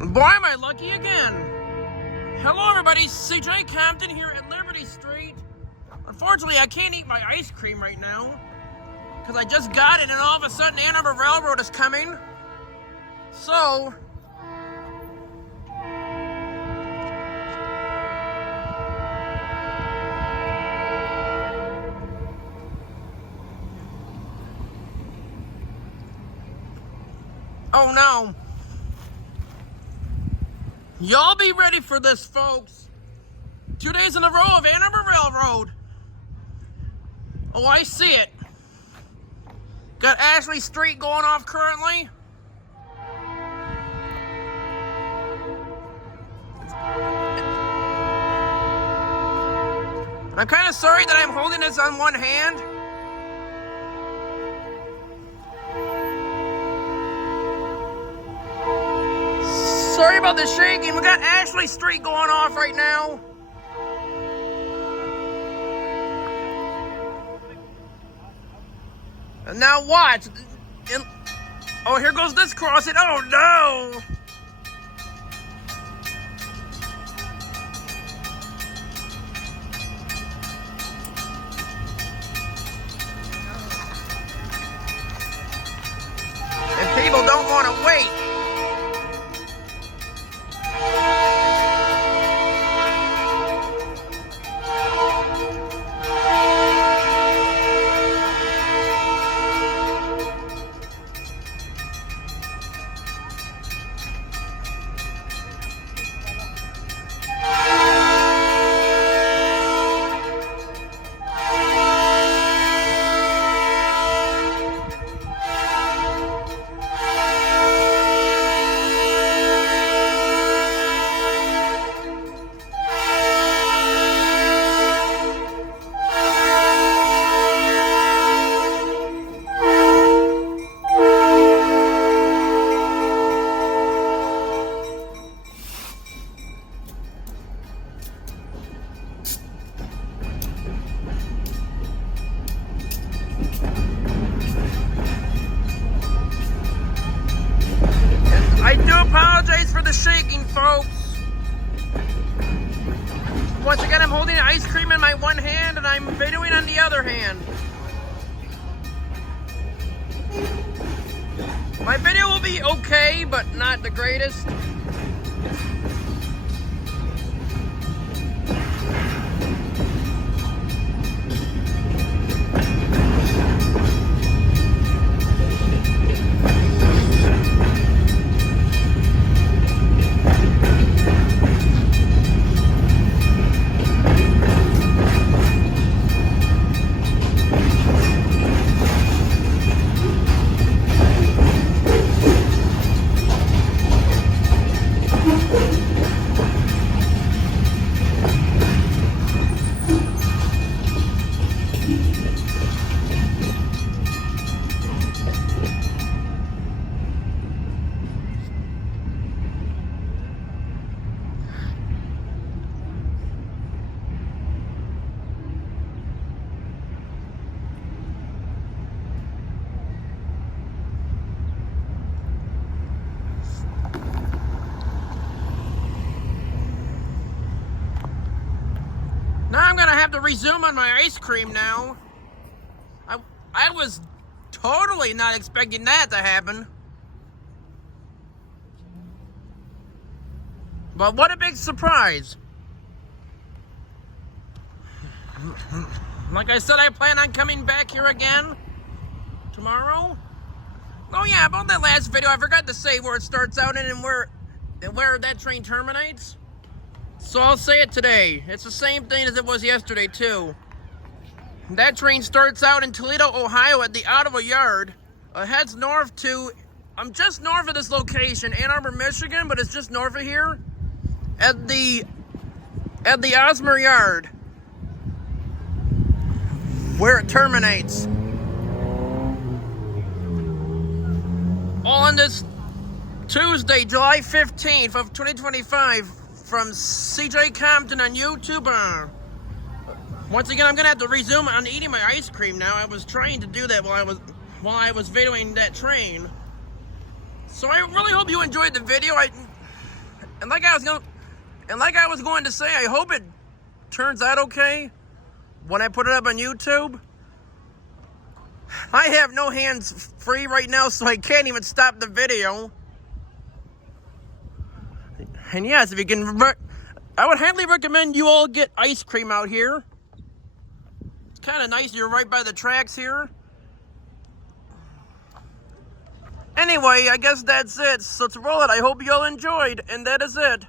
Boy, am I lucky again. Hello everybody, CJ Compton here at Liberty Street. Unfortunately, I can't eat my ice cream right now because I just got it and all of a sudden Ann Arbor Railroad is coming. So, oh no. Y'all be ready for this, folks. 2 days in a row of Ann Arbor Railroad. Oh, I see it. Got Ashley Street going off currently. I'm kind of sorry that I'm holding this on one hand. Sorry about the shaking. We got Ashley Street going off right now. And now watch. Oh, here goes this crossing. Oh no! And people don't want to wait. I do apologize for the shaking, folks. Once again, I'm holding ice cream in my one hand and I'm videoing on the other hand. My video will be okay, but not the greatest. Now I'm gonna have to resume on my ice cream now. I was totally not expecting that to happen. But what a big surprise. Like I said, I plan on coming back here again tomorrow. Oh yeah, about that last video, I forgot to say where it starts out and where that train terminates. So I'll say it today. It's the same thing as it was yesterday, too. That train starts out in Toledo, Ohio at the Ottawa Yard. Heads north to, I'm just north of this location, Ann Arbor, Michigan, but it's just north of here. At the Osmer Yard. Where it terminates. On this Tuesday, July 15th of 2025. From CJ Compton on YouTube. Once again, I'm gonna have to resume on eating my ice cream now. I was trying to do that while I was videoing that train. So I really hope you enjoyed the video. And like I was going to say, I hope it turns out okay when I put it up on YouTube. I have no hands free right now, so I can't even stop the video. And yes, if you can, I would highly recommend you all get ice cream out here. It's kind of nice. You're right by the tracks here. Anyway, I guess that's it. So to roll it, I hope you all enjoyed, and that is it.